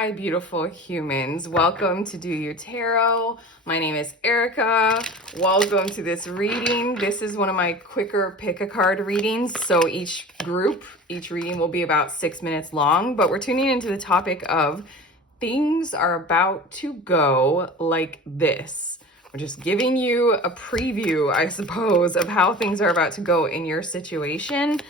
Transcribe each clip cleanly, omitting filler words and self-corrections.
Hi, beautiful humans. Welcome to Do You Tarot. My name is Erica. Welcome to this reading. This is one of my quicker pick a card readings. So each reading will be about 6 minutes long, but we're tuning into the topic of things are about to go like this. We're just giving you a preview, I suppose, of how things are about to go in your situation.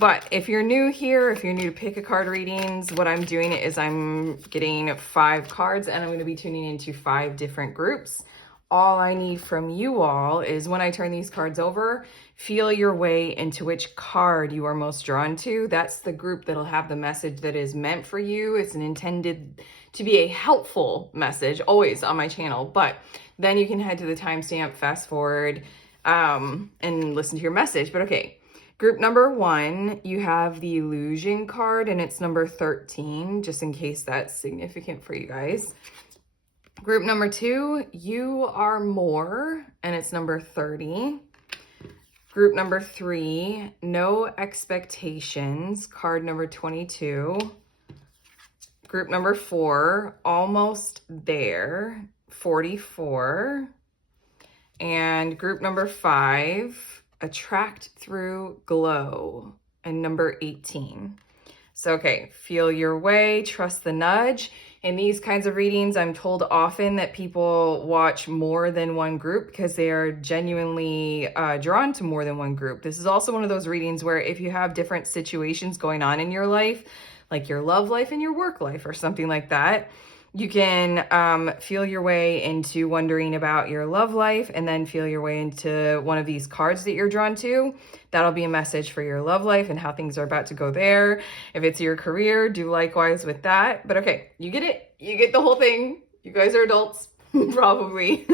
But if you're new here, if you're new to pick a card readings, what I'm doing is I'm getting 5 cards and I'm going to be tuning into 5 different groups. All I need from you all is when I turn these cards over, feel your way into which card you are most drawn to. That's the group that'll have the message that is meant for you. It's intended to be a helpful message, always on my channel. But then you can head to the timestamp, fast forward, and listen to your message. But okay. Group number 1, you have the illusion card and it's number 13, just in case that's significant for you guys. Group number 2, you are more, and it's number 30. Group number 3, no expectations, card number 22. Group number 4, almost there, 44. And group number 5, attract through glow, and number 18. So, okay, feel your way, trust the nudge. In these kinds of readings, I'm told often that people watch more than one group because they are genuinely drawn to more than one group. This is also one of those readings where if you have different situations going on in your life, like your love life and your work life or something like that, you can feel your way into wondering about your love life and then feel your way into one of these cards that you're drawn to. That'll be a message for your love life and how things are about to go there. If it's your career, do likewise with that. But okay, you get it. You get the whole thing. You guys are adults, probably.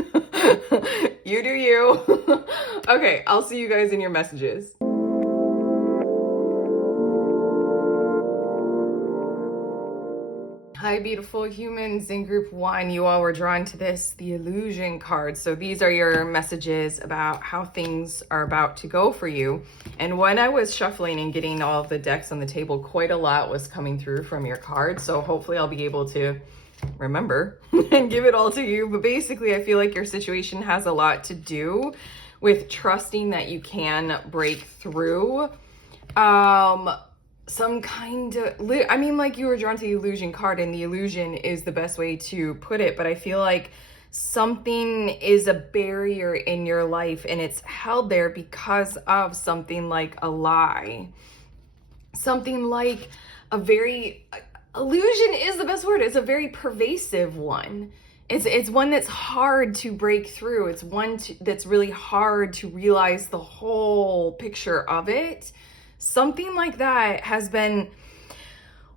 You do you. Okay, I'll see you guys in your messages. Hi, beautiful humans. In group 1, you all were drawn to the illusion card. So these are your messages about how things are about to go for you. And when I was shuffling and getting all of the decks on the table, quite a lot was coming through from your cards. So hopefully I'll be able to remember and give it all to you. But basically, I feel like your situation has a lot to do with trusting that you can break through. Some kind of, like you were drawn to the illusion card, and the illusion is the best way to put it, but I feel like something is a barrier in your life and it's held there because of something like a lie. Something like illusion is the best word. It's a very pervasive one. It's one that's hard to break through. It's one that's really hard to realize the whole picture of it. Something like that has been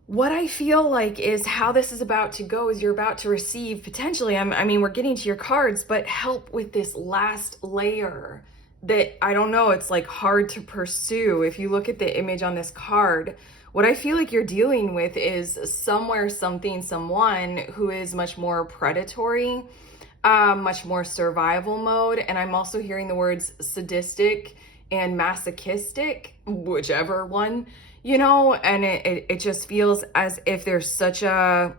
what I feel like is how this is about to go. Is you're about to receive potentially, we're getting to your cards, but help with this last layer that, I don't know, it's like hard to pursue. If you look at the image on this card, what I feel like you're dealing with is someone who is much more predatory, much more survival mode. And I'm also hearing the words sadistic and masochistic, whichever one, and it just feels as if there's such a,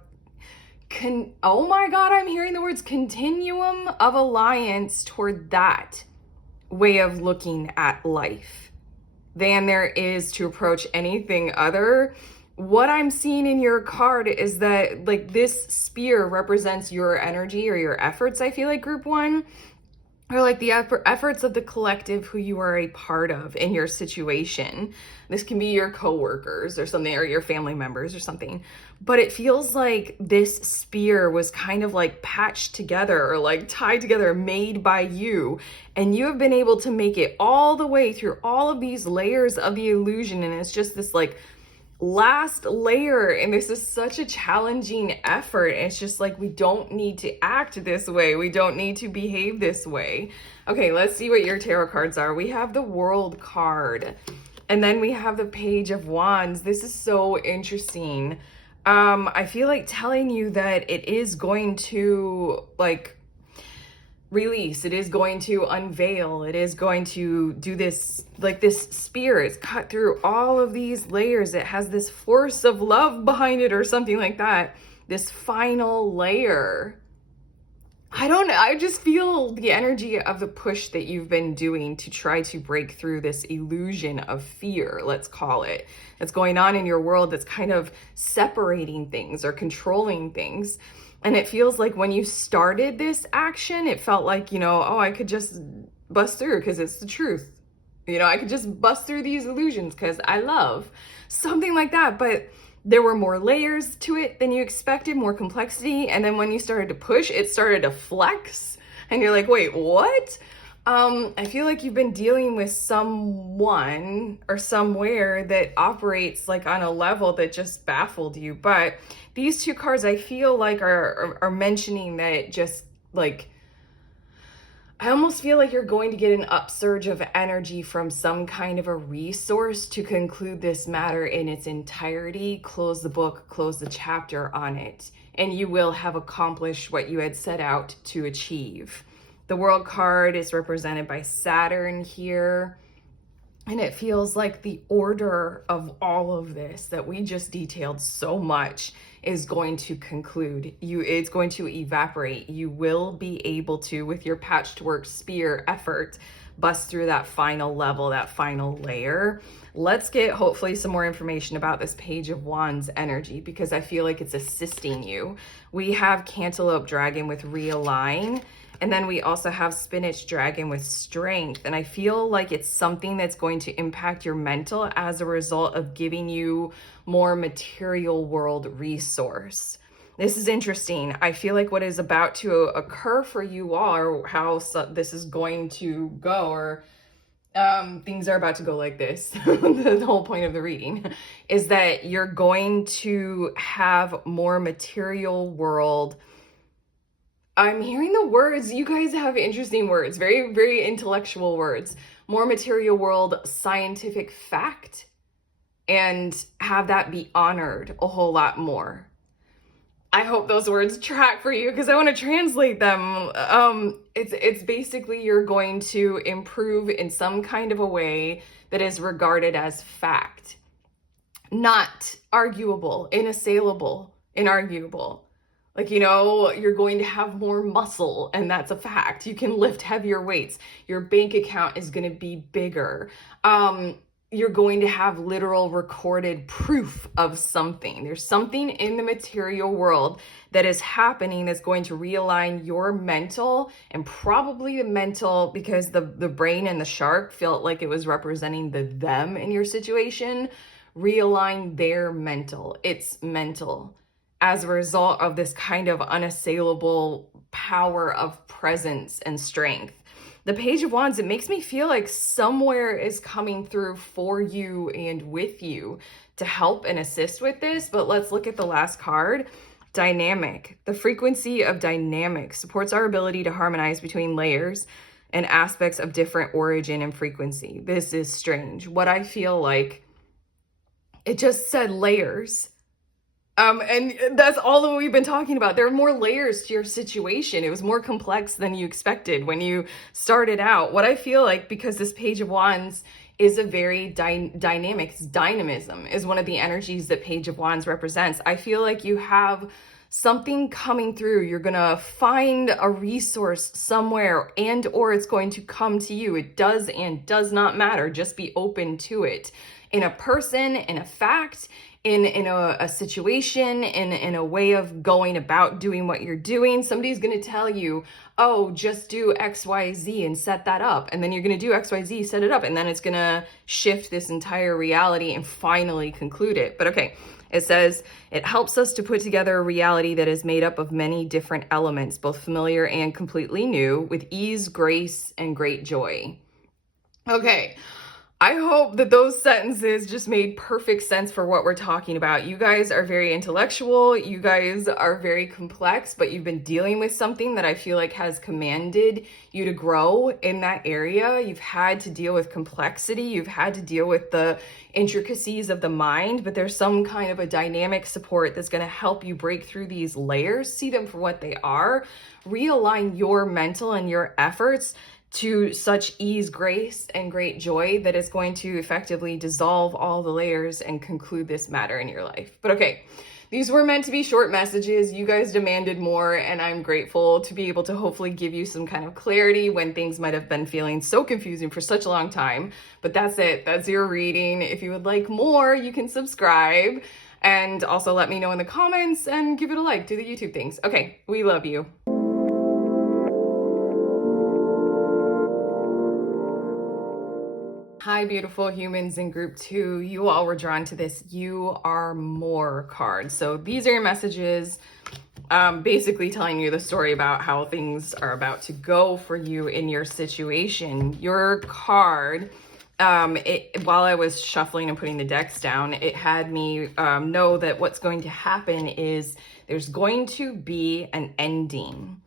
oh my God, I'm hearing the words continuum of alliance toward that way of looking at life than there is to approach anything other. What I'm seeing in your card is that like this spear represents your energy or your efforts, I feel like, group 1. Or like the efforts of the collective who you are a part of in your situation. This can be your coworkers or something, or your family members or something. But it feels like this spear was kind of like patched together or like tied together, made by you. And you have been able to make it all the way through all of these layers of the illusion. And it's just this like last layer, and this is such a challenging effort. It's just like, we don't need to act this way. We don't need to behave this way. Okay, let's see what your tarot cards are. We have the World card, and then we have the Page of Wands. This is so interesting. I feel like telling you that it is going to like release, it is going to unveil, it is going to do this, like this spear is cut through all of these layers. It has this force of love behind it or something like that. this final layer. I don't know. I just feel the energy of the push that you've been doing to try to break through this illusion of fear, let's call it, that's going on in your world, that's kind of separating things or controlling things. And it feels like when you started this action, it felt like, oh, I could just bust through because it's the truth. I could just bust through these illusions because I love something like that. But there were more layers to it than you expected, more complexity. And then when you started to push, it started to flex. And you're like, wait, what? I feel like you've been dealing with someone or somewhere that operates like on a level that just baffled you. But these two cards, I feel like are mentioning that just like, I almost feel like you're going to get an upsurge of energy from some kind of a resource to conclude this matter in its entirety, close the book, close the chapter on it, and you will have accomplished what you had set out to achieve. The World card is represented by Saturn here, and it feels like the order of all of this that we just detailed so much is going to conclude. It's going to evaporate. You will be able to, with your patchwork spear effort, bust through that final level, that final layer. Let's get hopefully some more information about this Page of Wands energy, because I feel like it's assisting you. We have Cantaloupe Dragon with Realign. And then we also have Spinach Dragon with Strength. And I feel like it's something that's going to impact your mental as a result of giving you more material world resource. This is interesting. I feel like what is about to occur for you all, or how this is going to go, or things are about to go like this. The whole point of the reading is that you're going to have more material world. I'm hearing the words, you guys have interesting words, very, very intellectual words, more material world, scientific fact, and have that be honored a whole lot more. I hope those words track for you because I want to translate them. It's basically you're going to improve in some kind of a way that is regarded as fact, not arguable, inassailable, inarguable. Like, you're going to have more muscle, and that's a fact. You can lift heavier weights. Your bank account is going to be bigger. You're going to have literal recorded proof of something. There's something in the material world that is happening that's going to realign your mental, and probably the mental, because the brain and the shark felt like it was representing the them in your situation, realign their mental. It's mental. As a result of this kind of unassailable power of presence and strength. The Page of Wands, it makes me feel like somewhere is coming through for you and with you to help and assist with this. But let's look at the last card. Dynamic. The frequency of dynamic supports our ability to harmonize between layers and aspects of different origin and frequency. This is strange. What I feel like, it just said layers. And that's all that we've been talking about. There are more layers to your situation. It was more complex than you expected when you started out. What I feel like, because this Page of Wands is a very dynamic, dynamism is one of the energies that Page of Wands represents. I feel like you have something coming through. You're going to find a resource somewhere, and or it's going to come to you. It does and does not matter. Just be open to it. In a person, in a fact, in a situation, in a way of going about doing what you're doing. Somebody's going to tell you, oh, just do X, Y, Z and set that up. And then you're going to do X, Y, Z, set it up. And then it's going to shift this entire reality and finally conclude it. But okay, it says, it helps us to put together a reality that is made up of many different elements, both familiar and completely new, with ease, grace, and great joy. Okay. I hope that those sentences just made perfect sense for what we're talking about. You guys are very intellectual. You guys are very complex, but you've been dealing with something that I feel like has commanded you to grow in that area. You've had to deal with complexity. You've had to deal with the intricacies of the mind, but there's some kind of a dynamic support that's going to help you break through these layers, see them for what they are, realign your mental and your efforts to such ease, grace, and great joy that it's going to effectively dissolve all the layers and conclude this matter in your life. But okay, these were meant to be short messages. You guys demanded more, and I'm grateful to be able to hopefully give you some kind of clarity when things might have been feeling so confusing for such a long time. But that's it. That's your reading. If you would like more, you can subscribe, and also let me know in the comments and give it a like. Do the YouTube things. Okay, we love you. Hi, beautiful humans in group 2. You all were drawn to this You Are More card. So these are your messages, basically telling you the story about how things are about to go for you in your situation. Your card, while I was shuffling and putting the decks down, it had me know that what's going to happen is there's going to be an ending.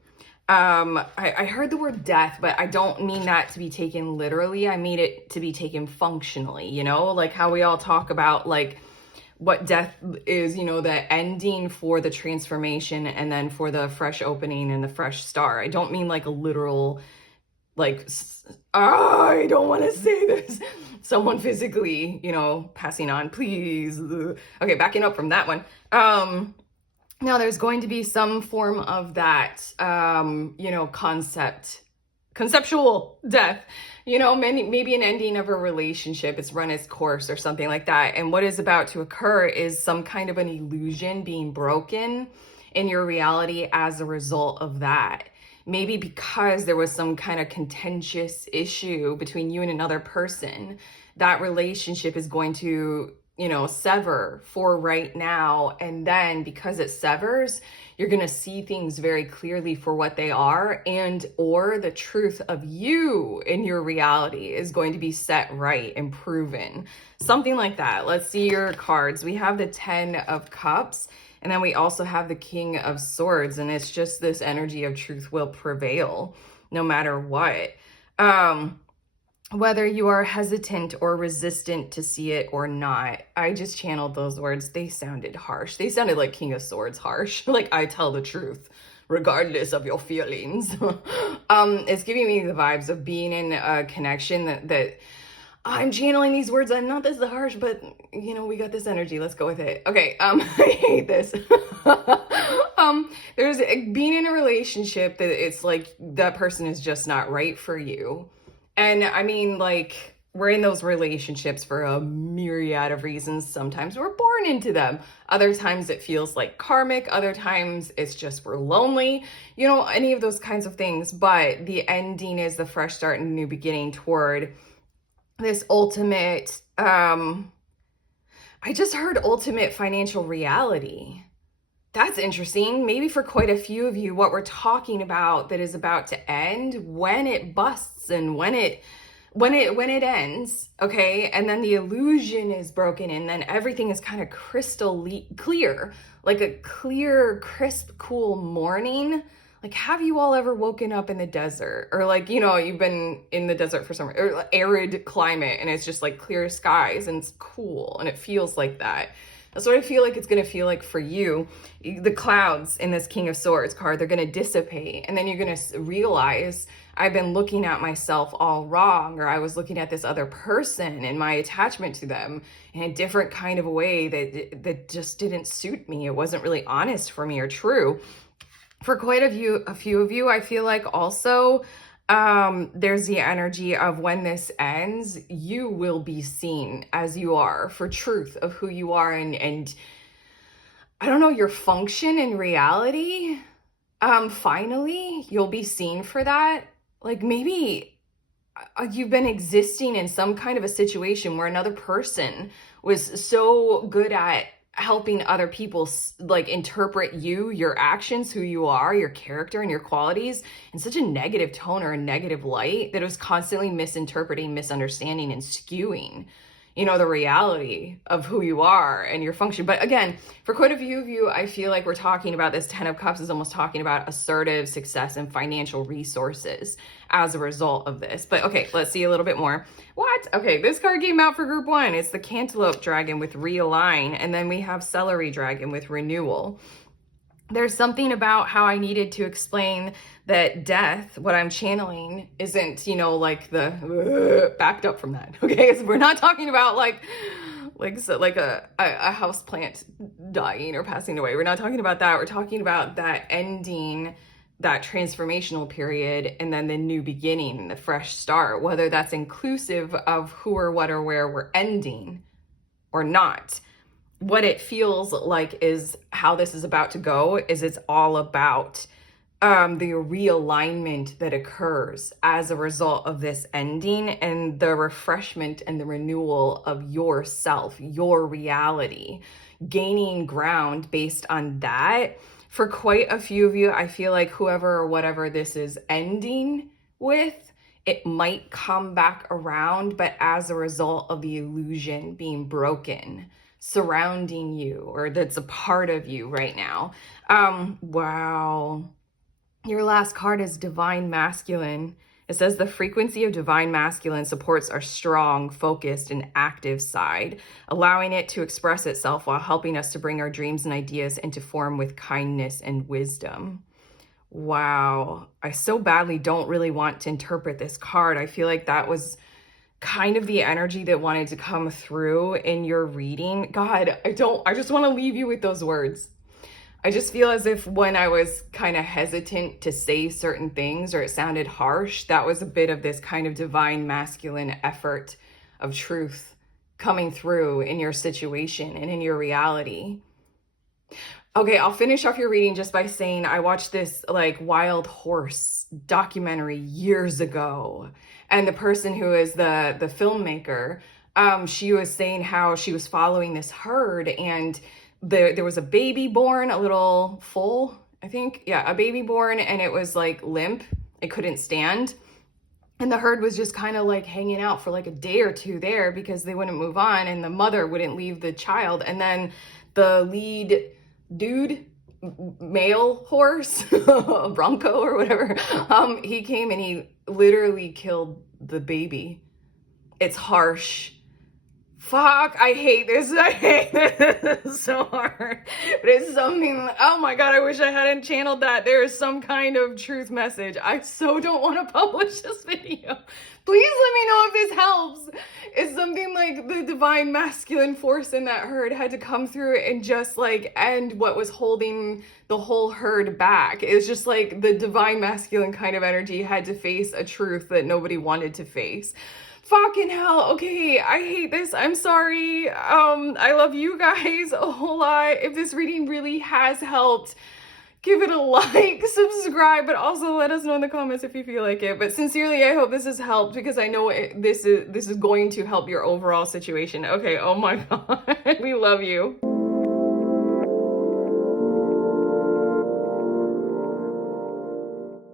I heard the word death, but I don't mean that to be taken literally. I mean it to be taken functionally, you know, like how we all talk about like what death is, you know, the ending for the transformation and then for the fresh opening and the fresh start. I don't mean like a literal, like, I don't want to say this. Someone physically, you know, passing on, please. Okay, backing up from that one. Now there's going to be some form of that, you know, conceptual death, you know, maybe an ending of a relationship. It's run its course or something like that. And what is about to occur is some kind of an illusion being broken in your reality as a result of that. Maybe because there was some kind of contentious issue between you and another person, that relationship is going to, you know, sever for right now. And then because it severs, you're going to see things very clearly for what they are, and or the truth of you in your reality is going to be set right and proven. Something like that. Let's see your cards. We have the 10 of Cups, and then we also have the King of Swords, and it's just this energy of truth will prevail no matter what. Whether you are hesitant or resistant to see it or not, I just channeled those words. They sounded harsh. They sounded like King of Swords harsh. Like, I tell the truth, regardless of your feelings. It's giving me the vibes of being in a connection that I'm channeling these words. I'm not this harsh, but, you know, we got this energy. Let's go with it. Okay, I hate this. There's being in a relationship that it's like that person is just not right for you. And I mean, like, we're in those relationships for a myriad of reasons. Sometimes we're born into them. Other times it feels like karmic. Other times it's just we're lonely. You know, any of those kinds of things. But the ending is the fresh start and new beginning toward this ultimate, I just heard ultimate financial reality. That's interesting. Maybe for quite a few of you, what we're talking about that is about to end, when it busts and when it ends, okay? And then the illusion is broken and then everything is kind of crystal clear, like a clear, crisp, cool morning. Like, have you all ever woken up in the desert, or like, you know, you've been in the desert for some or arid climate and it's just like clear skies and it's cool and it feels like that. That's what I feel like it's going to feel like for you. The clouds in this King of Swords card, they're going to dissipate. And then you're going to realize I've been looking at myself all wrong, or I was looking at this other person and my attachment to them in a different kind of a way that just didn't suit me. It wasn't really honest for me or true. For quite a few of you, I feel like also there's the energy of when this ends, you will be seen as you are for truth of who you are and I don't know, your function in reality. Finally, you'll be seen for that. Like maybe you've been existing in some kind of a situation where another person was so good at helping other people like interpret you, your actions, who you are, your character and your qualities in such a negative tone or a negative light that it was constantly misinterpreting, misunderstanding, and skewing, you know, the reality of who you are and your function. But again, for quite a few of you, I feel like we're talking about this 10 of Cups is almost talking about assertive success and financial resources as a result of this. But okay, let's see a little bit more. What? Okay, this card came out for group 1. It's the Cantaloupe Dragon with Realign, and then we have Celery Dragon with Renewal. There's something about how I needed to explain that death, what I'm channeling, isn't, you know, like the backed up from that, okay? So we're not talking about like like a house plant dying or passing away. We're not talking about that. We're talking about that ending, that transformational period, and then the new beginning, the fresh start, whether that's inclusive of who or what or where we're ending or not. What it feels like is how this is about to go is it's all about the realignment that occurs as a result of this ending and the refreshment and the renewal of yourself, your reality, gaining ground based on that. For quite a few of you, I feel like whoever or whatever this is ending with, it might come back around, but as a result of the illusion being broken surrounding you, or that's a part of you right now. Wow. Your last card is Divine Masculine. It says the frequency of Divine Masculine supports our strong, focused, and active side, allowing it to express itself while helping us to bring our dreams and ideas into form with kindness and wisdom. Wow. I so badly don't really want to interpret this card. I feel like that was kind of the energy that wanted to come through in your reading. God, I just want to leave you with those words. I just feel as if when I was kind of hesitant to say certain things or it sounded harsh, that was a bit of this kind of divine masculine effort of truth coming through in your situation and in your reality. Okay, I'll finish off your reading just by saying I watched this like wild horse documentary years ago. And the person who is the filmmaker, she was saying how she was following this herd and there was a baby born, a little foal, I think. Yeah, a baby born, and it was like limp. It couldn't stand. And the herd was just kind of like hanging out for like a day or two there because they wouldn't move on and the mother wouldn't leave the child. And then the lead dude, male horse, Bronco or whatever, he came and he literally killed the baby. It's harsh. Fuck, I hate this. I hate this so hard. But it's something, oh my God, I wish I hadn't channeled that. There is some kind of truth message. I so don't want to publish this video. Please let me know if this helps. It's something like the divine masculine force in that herd had to come through and just like end what was holding the whole herd back. It was just like the divine masculine kind of energy had to face a truth that nobody wanted to face. Fucking hell. Okay, I hate this. I'm sorry. I love you guys a whole lot. If this reading really has helped, give it a like, subscribe, but also let us know in the comments if you feel like it. But sincerely, I hope this has helped because I know this is going to help your overall situation. Okay, oh my God. We love you.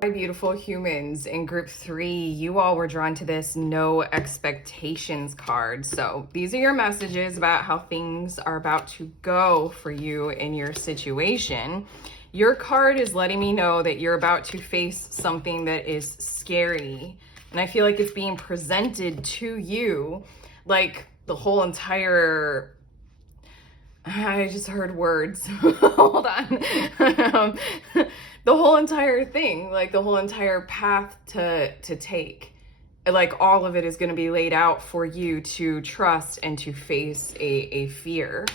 Hi, beautiful humans. In group 3, you all were drawn to this no expectations card. So these are your messages about how things are about to go for you in your situation. Your card is letting me know that you're about to face something that is scary. And I feel like it's being presented to you like the whole entire... I just heard words. Hold on. The whole entire thing, like the whole entire path to take, like all of it is going to be laid out for you to trust and to face a fear.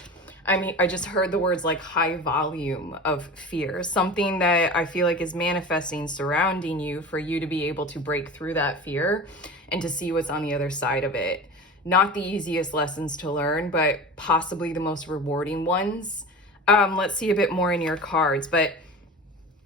I mean, I just heard the words like high volume of fear, something that I feel like is manifesting surrounding you for you to be able to break through that fear and to see what's on the other side of it. Not the easiest lessons to learn, but possibly the most rewarding ones. Let's see a bit more in your cards, but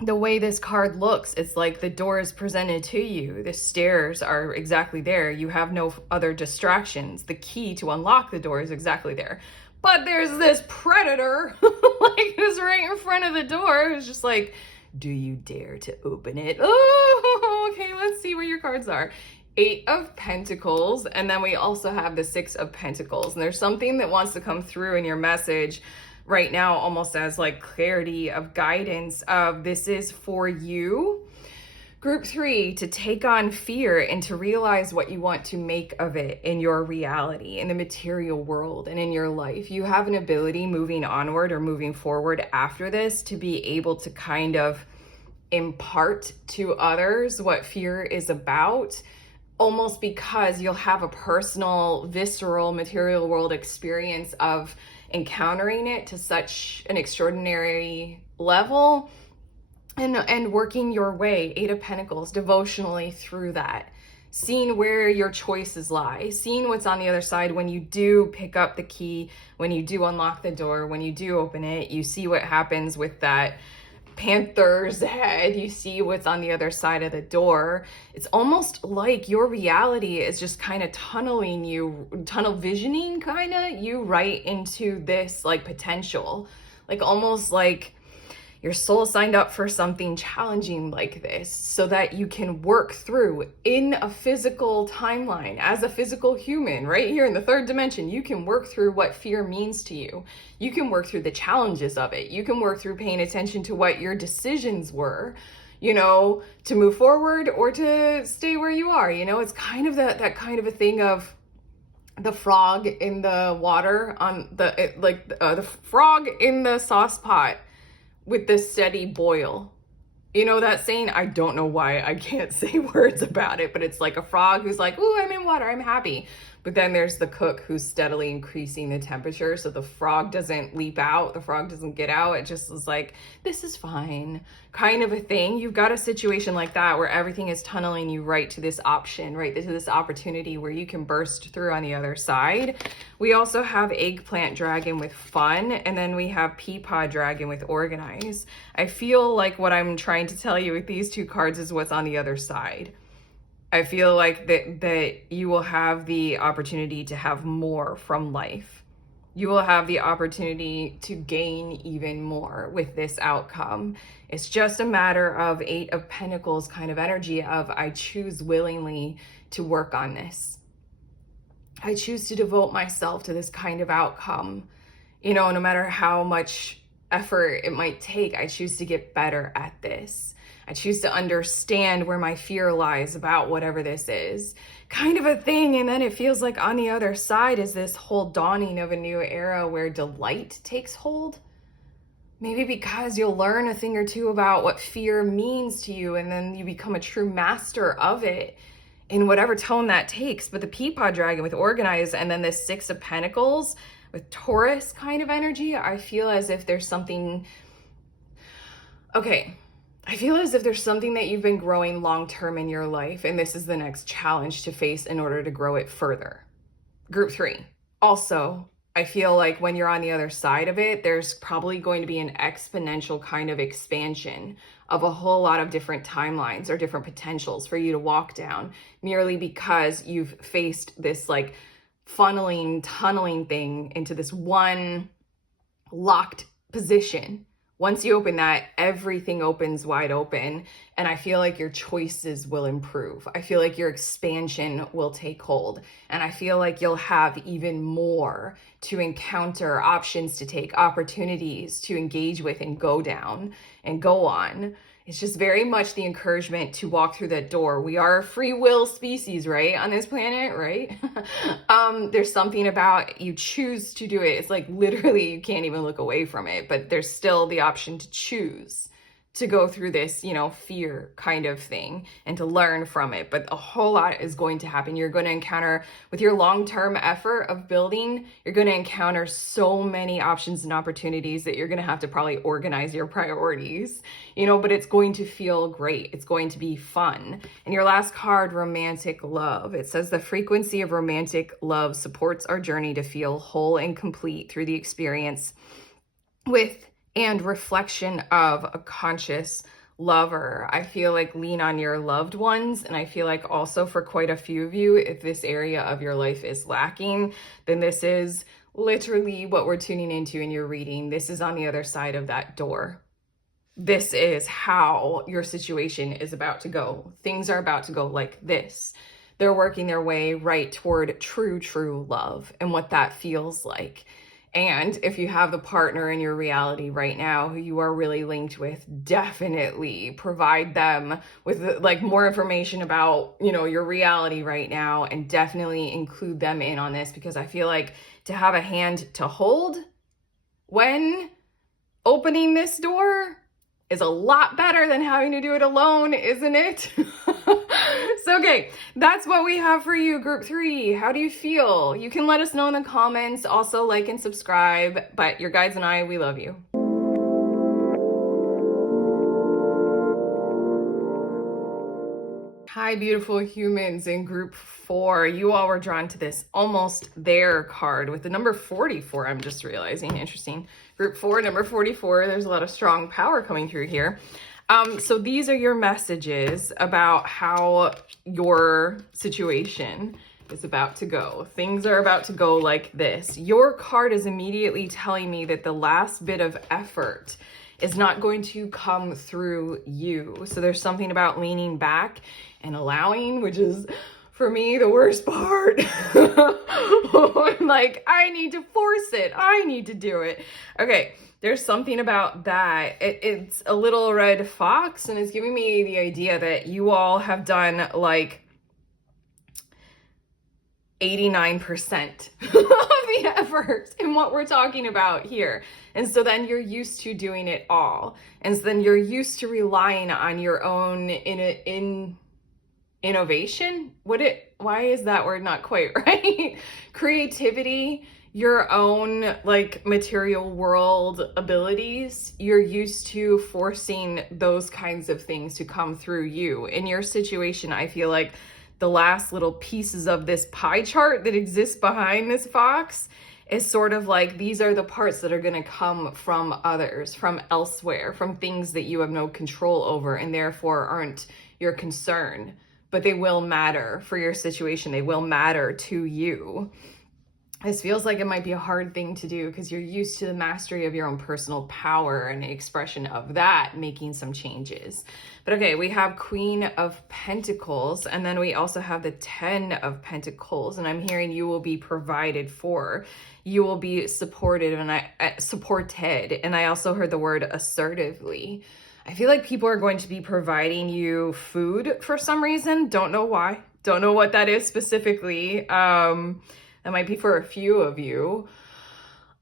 the way this card looks, it's like the door is presented to you. The stairs are exactly there. You have no other distractions. The key to unlock the door is exactly there. But there's this predator, like who's right in front of the door, who's just like, do you dare to open it? Oh, okay, let's see where your cards are. 8 of Pentacles, and then we also have the 6 of Pentacles. And there's something that wants to come through in your message right now, almost as like clarity of guidance of this is for you. Group 3, to take on fear and to realize what you want to make of it in your reality, in the material world and in your life. You have an ability moving onward or moving forward after this to be able to kind of impart to others what fear is about. almost because you'll have a personal, visceral, material world experience of encountering it to such an extraordinary level, and working your way, Eight of Pentacles, devotionally through that, seeing where your choices lie, seeing what's on the other side when you do pick up the key, when you do unlock the door, when you do open it, you see what happens with that panther's head, you see what's on the other side of the door. It's almost like your reality is just kind of tunneling you, tunnel visioning kind of you right into this like potential, like almost like your soul signed up for something challenging like this so that you can work through in a physical timeline as a physical human right here in the third dimension. You can work through what fear means to you. You can work through the challenges of it. You can work through paying attention to what your decisions were, you know, to move forward or to stay where you are. You know, it's kind of that kind of a thing of the frog in the water on the frog in the sauce pot with the steady boil. You know that saying? I don't know why I can't say words about it, but it's like a frog who's like, ooh, I'm in water, I'm happy. But then there's the cook who's steadily increasing the temperature. So the frog doesn't leap out, the frog doesn't get out. It just is like, this is fine, kind of a thing. You've got a situation like that where everything is tunneling you right to this option, right to this opportunity where you can burst through on the other side. We also have eggplant dragon with fun, and then we have peapod dragon with organize. I feel like what I'm trying to tell you with these two cards is what's on the other side. I feel like that you will have the opportunity to have more from life. You will have the opportunity to gain even more with this outcome. It's just a matter of Eight of Pentacles kind of energy of I choose willingly to work on this. I choose to devote myself to this kind of outcome. You know, no matter how much effort it might take, I choose to get better at this. I choose to understand where my fear lies about whatever this is, kind of a thing. And then it feels like on the other side is this whole dawning of a new era where delight takes hold. Maybe because you'll learn a thing or two about what fear means to you, and then you become a true master of it in whatever tone that takes. But the peapod dragon with organize, and then this Six of Pentacles with Taurus kind of energy, I feel as if there's something, okay, I feel as if there's something that you've been growing long-term in your life, and this is the next challenge to face in order to grow it further. Group 3. Also, I feel like when you're on the other side of it, there's probably going to be an exponential kind of expansion of a whole lot of different timelines or different potentials for you to walk down, merely because you've faced this like funneling, tunneling thing into this one locked position. Once you open that, everything opens wide open. And I feel like your choices will improve. I feel like your expansion will take hold. And I feel like you'll have even more to encounter, options to take, opportunities to engage with and go down and go on. It's just very much the encouragement to walk through that door. We are a free will species, right? On this planet, right? There's something about you choose to do it. It's like literally you can't even look away from it, but there's still the option to choose to go through this, you know, fear kind of thing and to learn from it. But a whole lot is going to happen. You're going to encounter, with your long-term effort of building, you're going to encounter so many options and opportunities that you're going to have to probably organize your priorities, you know, but it's going to feel great. It's going to be fun. And your last card, romantic love. It says the frequency of romantic love supports our journey to feel whole and complete through the experience with and reflection of a conscious lover. I feel like lean on your loved ones. And I feel like also for quite a few of you, if this area of your life is lacking, then this is literally what we're tuning into in your reading. This is on the other side of that door. This is how your situation is about to go. Things are about to go like this. They're working their way right toward true love and what that feels like. And if you have the partner in your reality right now who you are really linked with, definitely provide them with like more information about, you know, your reality right now, and definitely include them in on this, because I feel like to have a hand to hold when opening this door is a lot better than having to do it alone, isn't it? So, okay, that's what we have for you, group 3. How do you feel? You can let us know in the comments. Also, like and subscribe. But your guides and I, we love you. Hi, beautiful humans in group 4. You all were drawn to this almost there card with the number 44. I'm just realizing. Interesting. Group 4, number 44. There's a lot of strong power coming through here. So these are your messages about how your situation is about to go. Things are about to go like this. Your card is immediately telling me that the last bit of effort is not going to come through you. So there's something about leaning back and allowing, which is for me the worst part. I'm like, I need to force it. I need to do it. Okay, there's something about that. It's a little red fox, and it's giving me the idea that you all have done like 89% of the efforts in what we're talking about here. And so then you're used to doing it all. And so then you're used to relying on your own innovation. Why is that word not quite right? Creativity, your own like material world abilities. You're used to forcing those kinds of things to come through you. In your situation, I feel like the last little pieces of this pie chart that exists behind this fox is sort of like, these are the parts that are going to come from others, from elsewhere, from things that you have no control over and therefore aren't your concern, but they will matter for your situation. They will matter to you. This feels like it might be a hard thing to do because you're used to the mastery of your own personal power and the expression of that, making some changes. But okay, we have Queen of Pentacles, and then we also have the 10 of Pentacles, and I'm hearing you will be provided for. You will be supported, and I also heard the word assertively. I feel like people are going to be providing you food for some reason. Don't know why. Don't know what that is specifically. That might be for a few of you.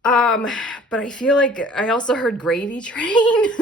But I feel like I also heard gravy train.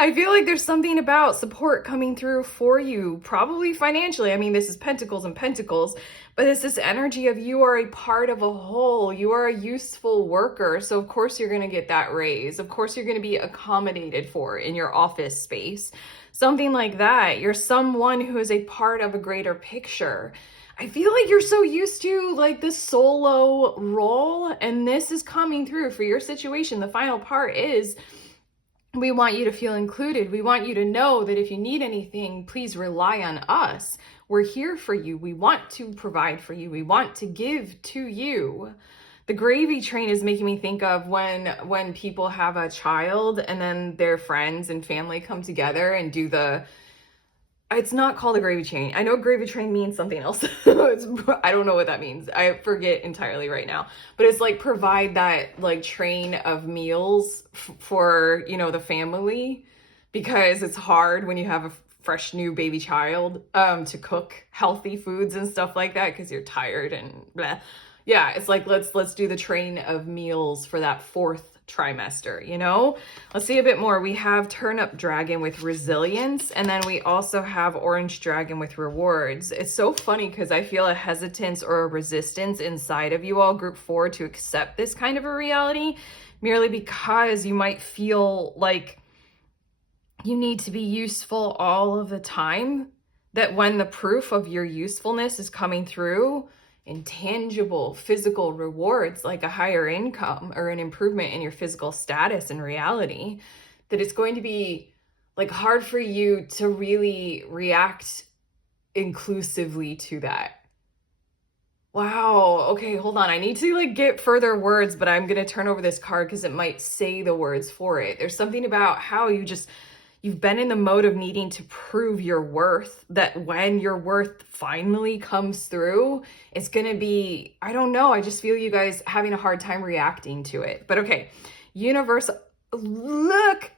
I feel like there's something about support coming through for you, probably financially. I mean, this is Pentacles and Pentacles, but it's this energy of you are a part of a whole. You are a useful worker. So of course you're going to get that raise. Of course you're going to be accommodated for in your office space. Something like that. You're someone who is a part of a greater picture. I feel like you're so used to like the solo role, and this is coming through for your situation. The final part is we want you to feel included. We want you to know that if you need anything, please rely on us. We're here for you. We want to provide for you. We want to give to you. The gravy train is making me think of when people have a child and then their friends and family come together and do it's not called a gravy train. I know gravy train means something else. I don't know what that means. I forget entirely right now. But it's like provide that like train of meals for, the family, because it's hard when you have a fresh new baby child to cook healthy foods and stuff like that because you're tired and blah. Yeah, it's like let's do the train of meals for that 4th trimester, Let's see a bit more. We have Turnip Dragon with resilience, and then we also have Orange Dragon with rewards. It's so funny because I feel a hesitance or a resistance inside of you all, group 4, to accept this kind of a reality, merely because you might feel like you need to be useful all of the time, that when the proof of your usefulness is coming through, intangible physical rewards like a higher income or an improvement in your physical status and reality, that it's going to be like hard for you to really react inclusively to that. Wow. Okay, hold on. I need to like get further words, but I'm going to turn over this card because it might say the words for it. There's something about how you've been in the mode of needing to prove your worth, that when your worth finally comes through, it's going to be, I don't know, I just feel you guys having a hard time reacting to it. But okay, universe, look,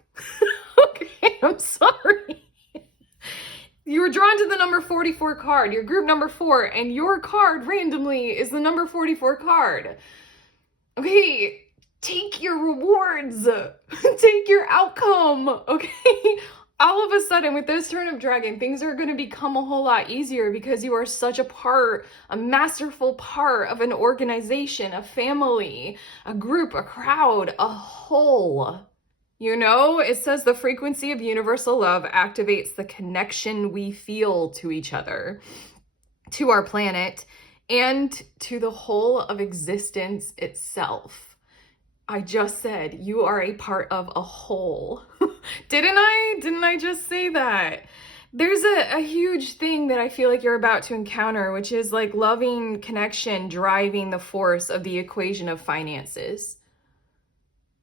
okay, I'm sorry. You were drawn to the number 44 card, your group number 4, and your card randomly is the number 44 card. Okay, take your rewards, take your outcome, okay? all of a sudden with this turn of dragon, things are going to become a whole lot easier because you are such a masterful part of an organization, a family, a group, a crowd, a whole. You know, it says the frequency of universal love activates the connection we feel to each other, to our planet, and to the whole of existence itself. I just said you are a part of a whole. Didn't I just say that? There's a huge thing that I feel like you're about to encounter, which is like loving connection driving the force of the equation of finances.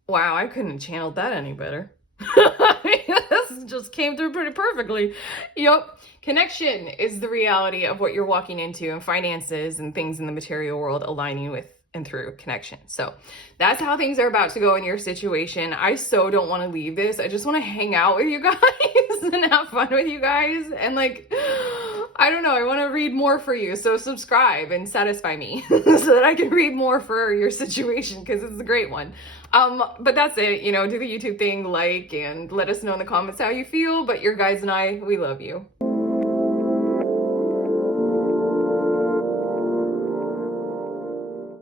Wow, I couldn't have channeled that any better. This just came through pretty perfectly. Yep. Connection is the reality of what you're walking into, and finances and things in the material world aligning with and through connection. So that's how things are about to go in your situation. I so don't want to leave this. I just want to hang out with you guys and have fun with you guys. And like, I don't know, I want to read more for you. So subscribe and satisfy me so that I can read more for your situation, because it's a great one. But that's it. You know, do the YouTube thing, like, and let us know in the comments how you feel. But your guys and I, we love you.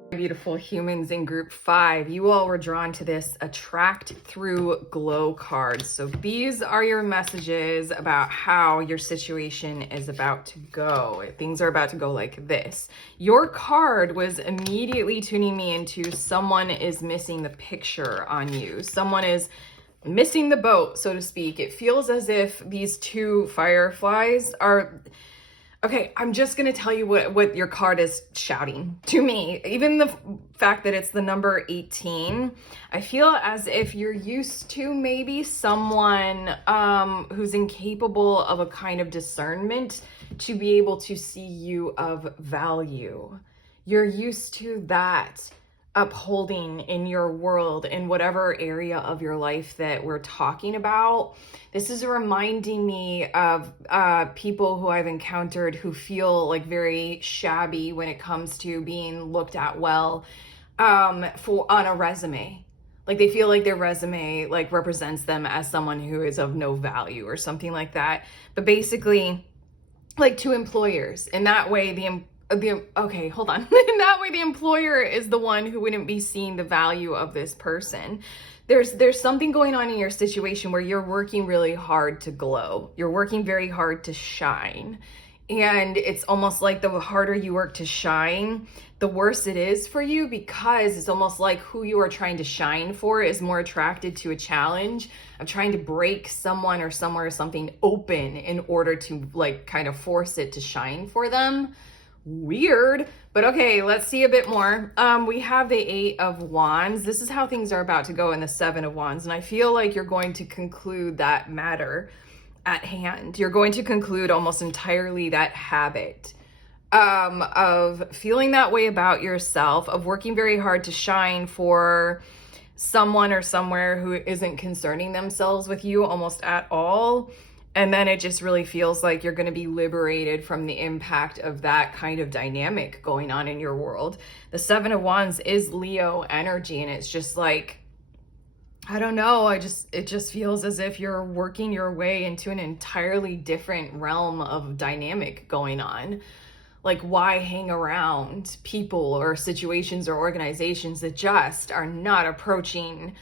Beautiful humans in group 5, you all were drawn to this attract through glow cards. So these are your messages about how your situation is about to go. Things are about to go like this. Your card was immediately tuning me into someone is missing the picture on you. Someone is missing the boat, so to speak. It feels as if these two fireflies are... Okay, I'm just going to tell you what your card is shouting to me. Even the fact that it's the number 18, I feel as if you're used to maybe someone who's incapable of a kind of discernment to be able to see you of value. You're used to that upholding in your world, in whatever area of your life that we're talking about. This is reminding me of people who I've encountered who feel like very shabby when it comes to being looked at well on a resume. Like they feel like their resume like represents them as someone who is of no value or something like that. But basically, like to employers, in that way okay, hold on. In that way, the employer is the one who wouldn't be seeing the value of this person. There's something going on in your situation where you're working really hard to glow. You're working very hard to shine. And it's almost like the harder you work to shine, the worse it is for you, because it's almost like who you are trying to shine for is more attracted to a challenge of trying to break someone or somewhere or something open in order to like kind of force it to shine for them. Weird, but okay, let's see a bit more. We have the 8 of Wands. This is how things are about to go in the 7 of Wands, and I feel like you're going to conclude that matter at hand. You're going to conclude almost entirely that habit of feeling that way about yourself, of working very hard to shine for someone or somewhere who isn't concerning themselves with you almost at all. And then it just really feels like you're going to be liberated from the impact of that kind of dynamic going on in your world. The 7 of Wands is Leo energy, and it's just like, I don't know, it just feels as if you're working your way into an entirely different realm of dynamic going on. Like, why hang around people or situations or organizations that just are not approaching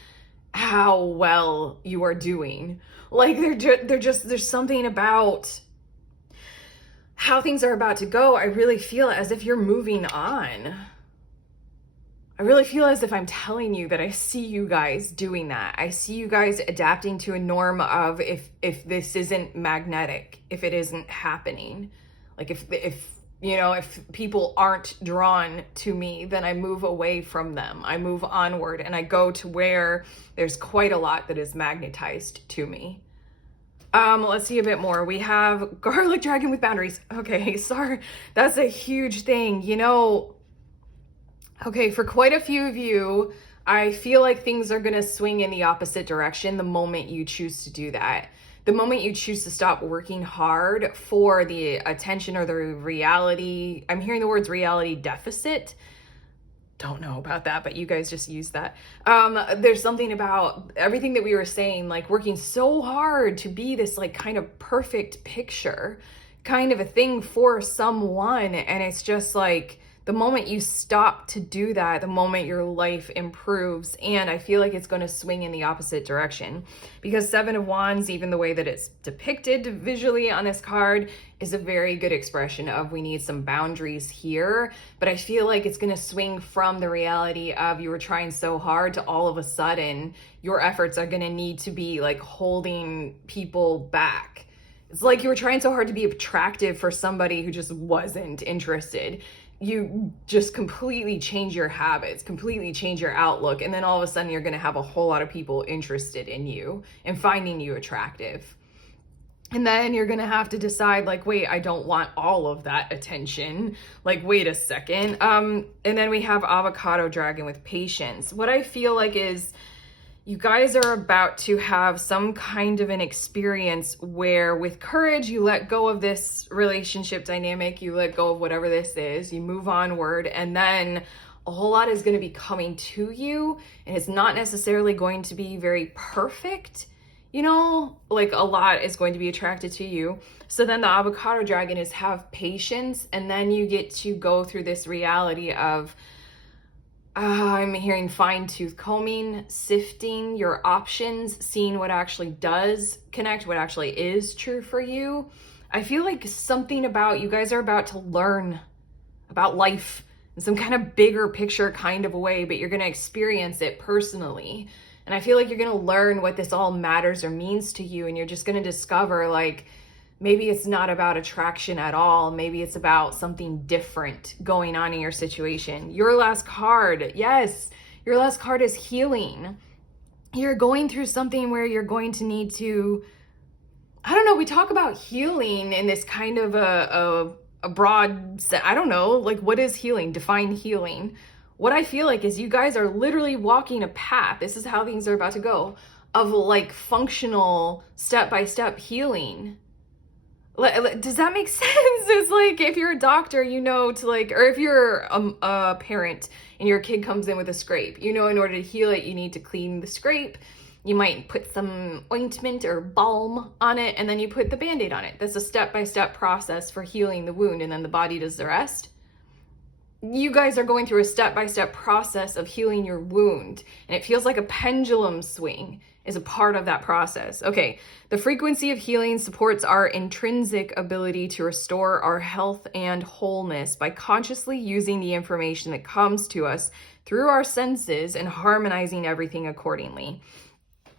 how well you are doing? Like there's something about how things are about to go. I really feel as if you're moving on. I really feel as if I'm telling you that I see you guys doing that. I see you guys adapting to a norm of if this isn't magnetic, if it isn't happening, like if you know, if people aren't drawn to me, then I move away from them. I move onward and I go to where there's quite a lot that is magnetized to me. Let's see a bit more. We have garlic dragon with boundaries. Okay, sorry. That's a huge thing. You know, okay, for quite a few of you, I feel like things are going to swing in the opposite direction the moment you choose to do that. The moment you choose to stop working hard for the attention or the reality, I'm hearing the words reality deficit, don't know about that, but you guys just use that. There's something about everything that we were saying, like working so hard to be this like kind of perfect picture kind of a thing for someone. And it's just like the moment you stop to do that, the moment your life improves. And I feel like it's going to swing in the opposite direction, because Seven of Wands, even the way that it's depicted visually on this card, is a very good expression of we need some boundaries here. But I feel like it's going to swing from the reality of you were trying so hard to all of a sudden your efforts are going to need to be like holding people back. It's like you were trying so hard to be attractive for somebody who just wasn't interested. You just completely change your habits, completely change your outlook, and then all of a sudden you're going to have a whole lot of people interested in you and finding you attractive. And then you're going to have to decide, like, wait, I don't want all of that attention. Like, wait a second. And then we have Avocado Dragon with patience. What I feel like is you guys are about to have some kind of an experience where with courage, you let go of this relationship dynamic, you let go of whatever this is, you move onward, and then a whole lot is going to be coming to you, and it's not necessarily going to be very perfect. You know, like a lot is going to be attracted to you. So then the Avocado Dragon is have patience, and then you get to go through this reality of I'm hearing fine-tooth combing, sifting your options, seeing what actually does connect, what actually is true for you. I feel like something about you guys are about to learn about life in some kind of bigger picture kind of a way, but you're going to experience it personally. And I feel like you're going to learn what this all matters or means to you. And you're just going to discover, like, maybe it's not about attraction at all. Maybe it's about something different going on in your situation. Your last card, yes, your last card is healing. You're going through something where you're going to need to, I don't know, we talk about healing in this kind of a broad set. I don't know, like, what is healing? Define healing. What I feel like is you guys are literally walking a path. This is how things are about to go, of like functional step-by-step healing. Does that make sense? It's like if you're a doctor, you know, to like, or if you're a parent and your kid comes in with a scrape, you know, in order to heal it, you need to clean the scrape. You might put some ointment or balm on it, and then you put the Band-Aid on it. That's a step-by-step process for healing the wound, and then the body does the rest. You guys are going through a step-by-step process of healing your wound, and it feels like a pendulum swing is a part of that process. Okay, the frequency of healing supports our intrinsic ability to restore our health and wholeness by consciously using the information that comes to us through our senses and harmonizing everything accordingly.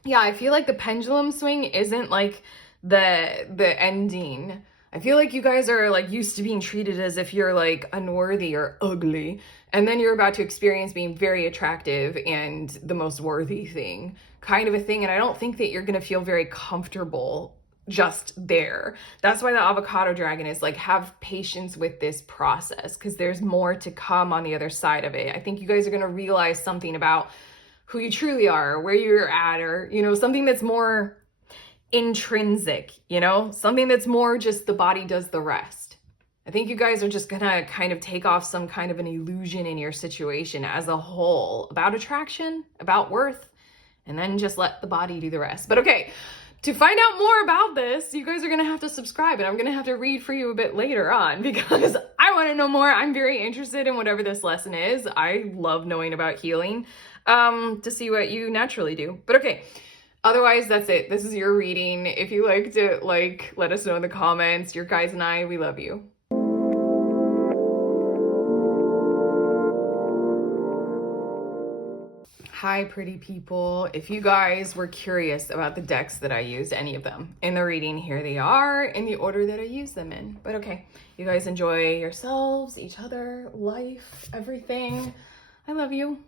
Yeah, I feel like the pendulum swing isn't like the ending. I feel like you guys are like used to being treated as if you're like unworthy or ugly, and then you're about to experience being very attractive and the most worthy thing, kind of a thing. And I don't think that you're going to feel very comfortable just there. That's why the Avocado Dragon is like, have patience with this process, because there's more to come on the other side of it. I think you guys are going to realize something about who you truly are, where you're at, or, you know, something that's more intrinsic, you know, something that's more just the body does the rest. I think you guys are just gonna kind of take off some kind of an illusion in your situation as a whole about attraction, about worth, and then just let the body do the rest. But okay, to find out more about this, you guys are gonna have to subscribe, and I'm gonna have to read for you a bit later on because I want to know more. I'm very interested in whatever this lesson is. I love knowing about healing, to see what you naturally do. But okay, otherwise, that's it. This is your reading. If you liked it, like, let us know in the comments. Your guys and I, we love you. Hi, pretty people. If you guys were curious about the decks that I used, any of them, in the reading, here they are in the order that I use them in. But okay, you guys enjoy yourselves, each other, life, everything. I love you.